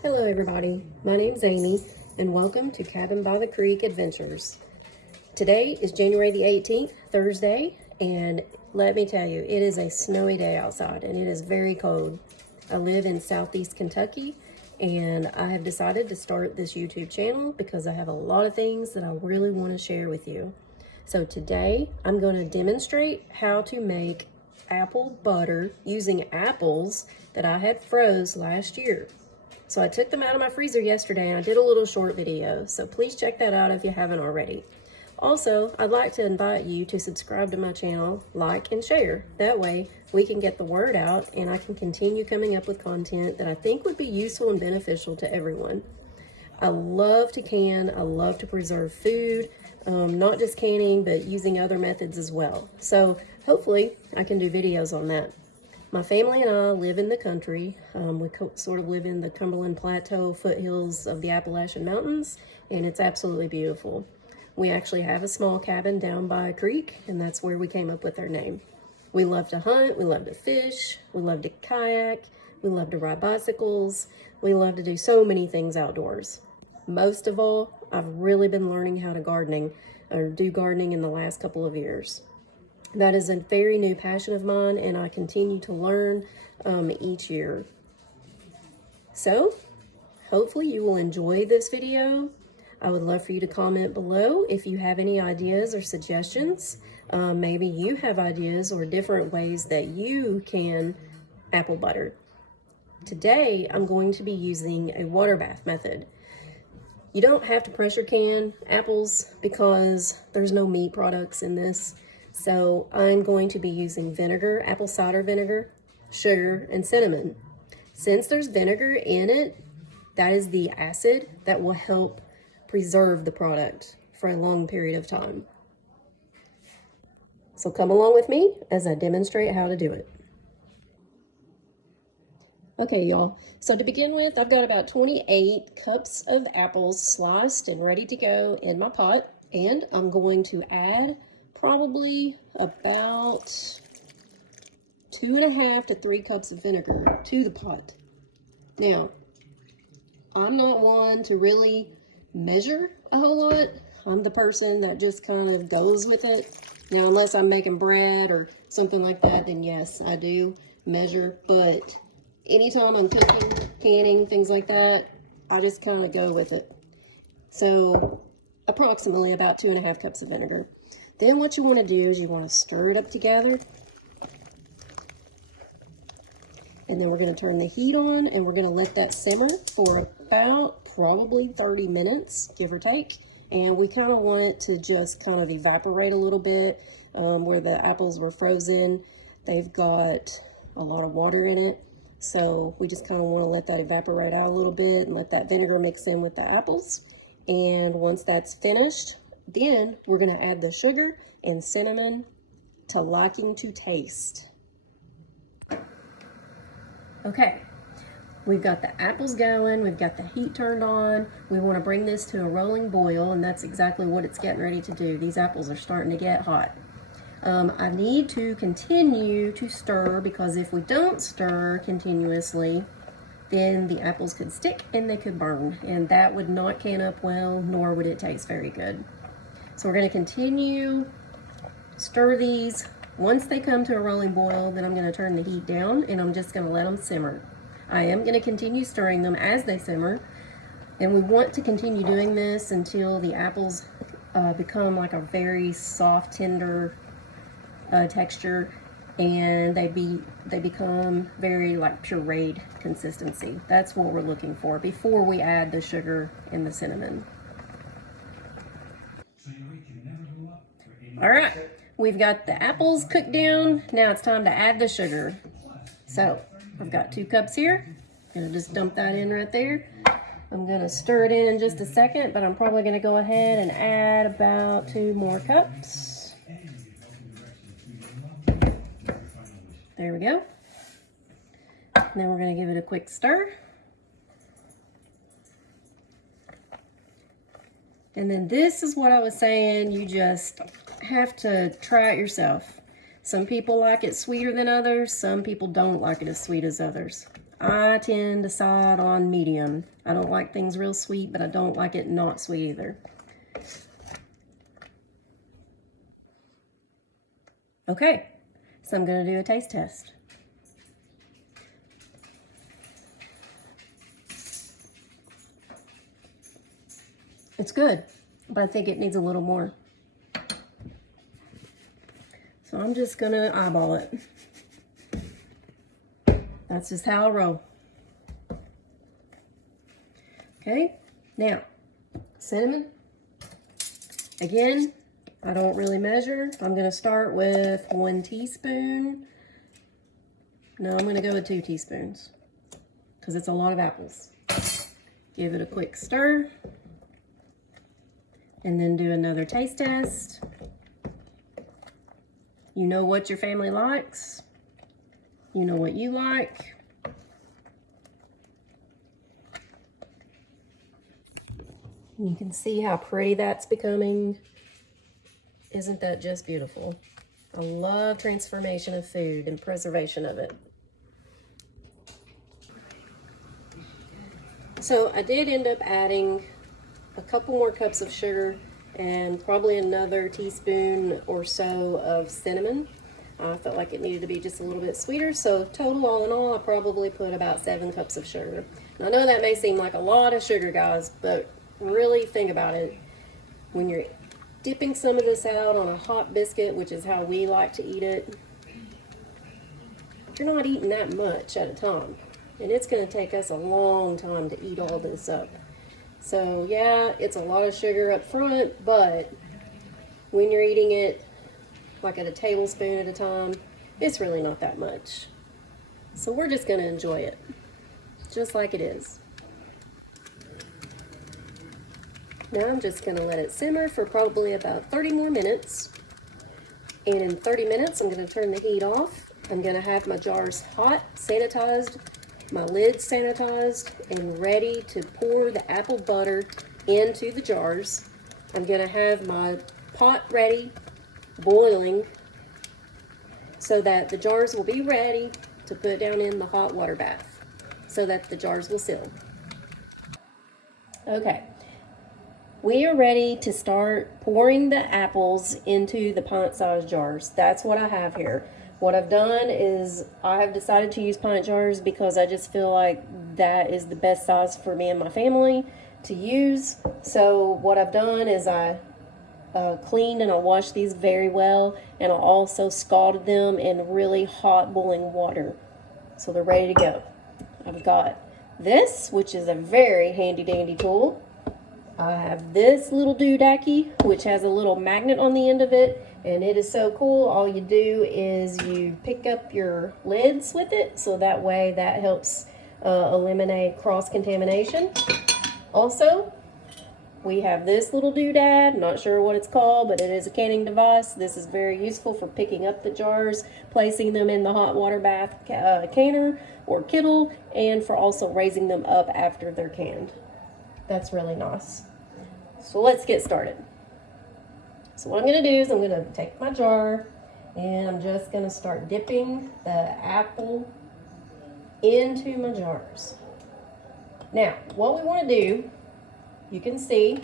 Hello everybody, my name's Amy and welcome to Cabin by the Creek Adventures. Today is January the 18th, Thursday, and let me tell you, it is a snowy day outside and it is very cold. I live in southeast Kentucky and I have decided to start this YouTube channel because I have a lot of things that I really want to share with you. So today I'm going to demonstrate how to make apple butter using apples that I had froze last year. So I took them out of my freezer yesterday and I did a little short video, so please check that out if you haven't already. Also, I'd like to invite you to subscribe to my channel, like, and share. That way we can get the word out and I can continue coming up with content that I think would be useful and beneficial to everyone. I love to can, I love to preserve food, not just canning, but using other methods as well. So hopefully I can do videos on that. My family and I live in the country. We sort of live in the Cumberland Plateau foothills of the Appalachian Mountains, and it's absolutely beautiful. We actually have a small cabin down by a creek, and that's where we came up with our name. We love to hunt, we love to fish, we love to kayak, we love to ride bicycles, we love to do so many things outdoors. Most of all, I've really been learning how to do gardening in the last couple of years. That is a very new passion of mine, and I continue to learn each year. So, hopefully you will enjoy this video. I would love for you to comment below if you have any ideas or suggestions. Maybe you have ideas or different ways that you can apple butter. Today, I'm going to be using a water bath method. You don't have to pressure can apples because there's no meat products in this. So I'm going to be using vinegar, apple cider vinegar, sugar, and cinnamon. Since there's vinegar in it, that is the acid that will help preserve the product for a long period of time. So come along with me as I demonstrate how to do it. Okay, y'all. So to begin with, I've got about 28 cups of apples sliced and ready to go in my pot. And I'm going to add probably about 2.5 to 3 cups of vinegar to the pot. Now, I'm not one to really measure a whole lot. I'm the person that just kind of goes with it. Now, unless I'm making bread or something like that, then yes, I do measure. But anytime I'm cooking, canning, things like that, I just kind of go with it. So, approximately about 2.5 cups of vinegar. Then what you want to do is you want to stir it up together. And then we're going to turn the heat on and we're going to let that simmer for about probably 30 minutes, give or take. And we kind of want it to just kind of evaporate a little bit. Where the apples were frozen, they've got a lot of water in it. So we just kind of want to let that evaporate out a little bit and let that vinegar mix in with the apples. And once that's finished, then we're going to add the sugar and cinnamon to liking to taste. Okay, we've got the apples going, we've got the heat turned on. We want to bring this to a rolling boil, and that's exactly what it's getting ready to do. These apples are starting to get hot. I need to continue to stir because if we don't stir continuously, then the apples could stick and they could burn, and that would not can up well, nor would it taste very good. So we're going to continue, stir these. Once they come to a rolling boil, then I'm going to turn the heat down and I'm just going to let them simmer. I am going to continue stirring them as they simmer, and we want to continue doing this until the apples become like a very soft, tender texture, and they become very like pureed consistency. That's what we're looking for before we add the sugar and the cinnamon. All right, we've got the apples cooked down. Now it's time to add the sugar. So I've got 2 cups here. I'm gonna just dump that in right there. I'm gonna stir it in just a second, but I'm probably gonna go ahead and add about 2 more cups. There we go. And then we're gonna give it a quick stir. And then this is what I was saying, you just have to try it yourself. Some people like it sweeter than others, some people don't like it as sweet as others. I tend to side on medium. I don't like things real sweet, but I don't like it not sweet either. Okay, so I'm going to do a taste test. It's good, but I think it needs a little more. So I'm just going to eyeball it. That's just how I roll. Okay, now, cinnamon. Again, I don't really measure. I'm going to start with 1 teaspoon. No, I'm going to go with 2 teaspoons because it's a lot of apples. Give it a quick stir. And then do another taste test. You know what your family likes. You know what you like. You can see how pretty that's becoming. Isn't that just beautiful? I love transformation of food and preservation of it. So I did end up adding a couple more cups of sugar and probably another teaspoon or so of cinnamon. I felt like it needed to be just a little bit sweeter, so total all in all, I probably put about 7 cups of sugar. Now, I know that may seem like a lot of sugar, guys, but really think about it. When you're dipping some of this out on a hot biscuit, which is how we like to eat it, you're not eating that much at a time. And it's going to take us a long time to eat all this up. So yeah, it's a lot of sugar up front, but when you're eating it like at a tablespoon at a time, it's really not that much. So we're just going to enjoy it just like it is. Now I'm just going to let it simmer for probably about 30 more minutes. And in 30 minutes, I'm going to turn the heat off. I'm going to have my jars hot, sanitized, my lid sanitized, and ready to pour the apple butter into the jars. I'm going to have my pot ready, boiling, so that the jars will be ready to put down in the hot water bath so that the jars will seal. Okay, we are ready to start pouring the apples into the pint-sized jars. That's what I have here. What I've done is I have decided to use pint jars because I just feel like that is the best size for me and my family to use. So what I've done is I cleaned and I washed these very well, and I also scalded them in really hot boiling water. So they're ready to go. I've got this, which is a very handy dandy tool. I have this little doodacky, which has a little magnet on the end of it, and it is so cool. All you do is you pick up your lids with it, so that way that helps eliminate cross-contamination. Also, we have this little doodad, not sure what it's called, but it is a canning device. This is very useful for picking up the jars, placing them in the hot water bath canner or kettle, and for also raising them up after they're canned. That's really nice. So let's get started. So what I'm going to do is I'm going to take my jar and I'm just going to start dipping the apple into my jars. Now, what we want to do, you can see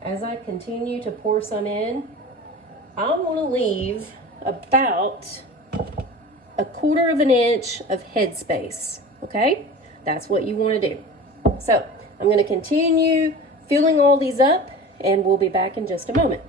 as I continue to pour some in, I want to leave about 1/4 of an inch of headspace, okay? That's what you want to do. So I'm going to continue filling all these up, and we'll be back in just a moment.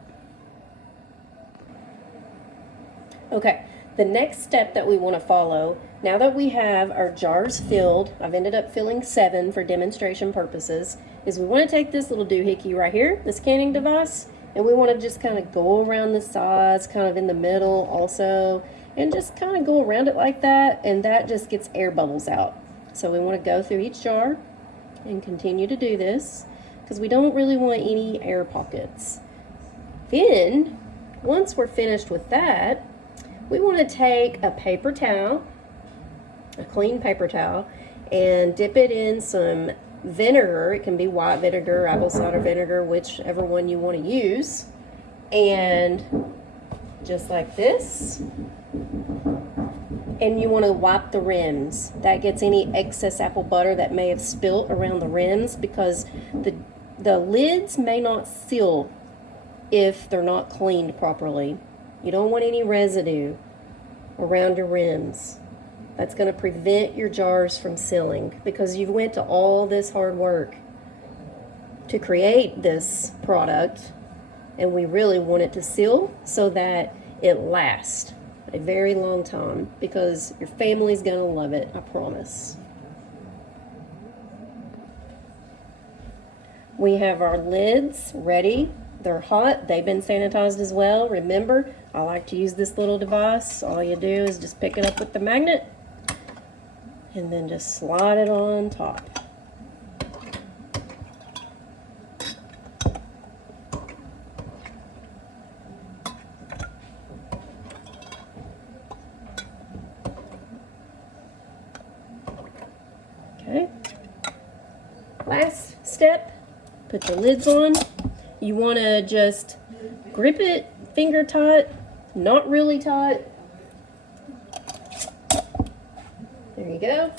Okay, the next step that we want to follow, now that we have our jars filled, I've ended up filling 7 for demonstration purposes, is we want to take this little doohickey right here, this canning device, and we want to just kind of go around the sides, kind of in the middle also, and just kind of go around it like that, and that just gets air bubbles out. So we want to go through each jar and continue to do this because we don't really want any air pockets. Then, once we're finished with that, we want to take a paper towel, a clean paper towel, and dip it in some vinegar. It can be white vinegar, apple cider vinegar, whichever one you want to use. And just like this, And you want to wipe the rims. That gets any excess apple butter that may have spilt around the rims, because the lids may not seal if they're not cleaned properly. You don't want any residue around your rims. That's going to prevent your jars from sealing, because you went to all this hard work to create this product, and we really want it to seal so that it lasts a very long time, because your family's going to love it, I promise. We have our lids ready. They're hot. They've been sanitized as well. Remember, I like to use this little device. All you do is just pick it up with the magnet and then just slide it on top. Okay. Last step, put the lids on. You want to just grip it finger tight, not really tight. There you go.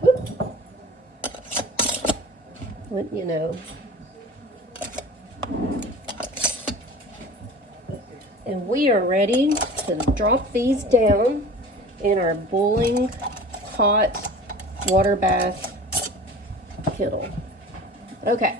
Whoop. Let you know. And we are ready to drop these down in our boiling hot water bath kettle. Okay.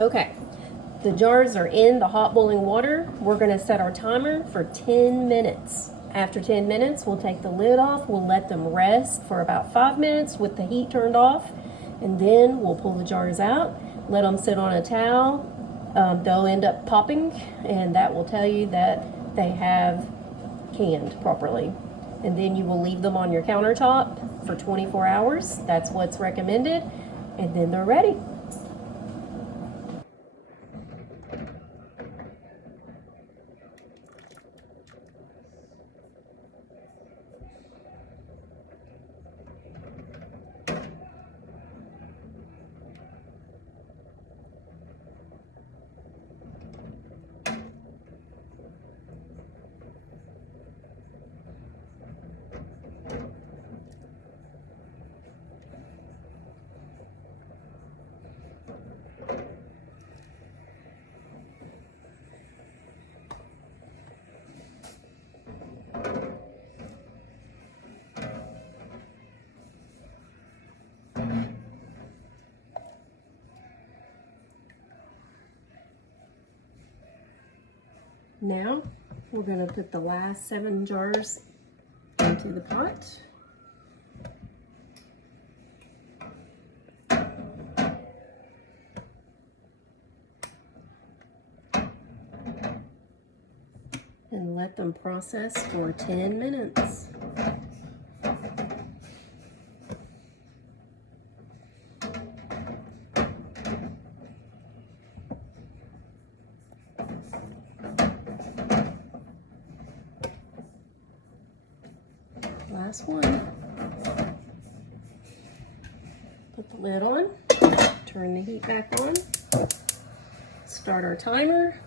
Okay, the jars are in the hot boiling water. We're going to set our timer for 10 minutes. After 10 minutes, we'll take the lid off. We'll let them rest for about 5 minutes with the heat turned off, and then we'll pull the jars out, let them sit on a towel. They'll end up popping, and that will tell you that they have canned properly. And then you will leave them on your countertop for 24 hours. That's what's recommended, and then they're ready. Now, we're going to put the last 7 jars into the pot. And let them process for 10 minutes. Last one. Put the lid on, turn the heat back on, start our timer.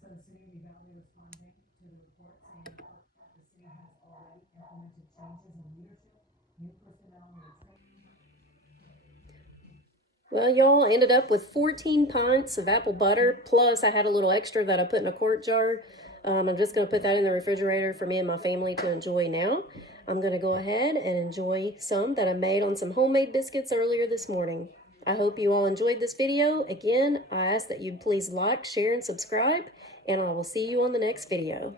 So the city of Uvalde responding to the report saying that the city has already implemented changes in leadership, new personnel, new training. Well, y'all, ended up with 14 pints of apple butter, plus I had a little extra that I put in a quart jar. I'm just going to put that in the refrigerator for me and my family to enjoy now. I'm going to go ahead and enjoy some that I made on some homemade biscuits earlier this morning. I hope you all enjoyed this video. Again, I ask that you please like, share, and subscribe, and I will see you on the next video.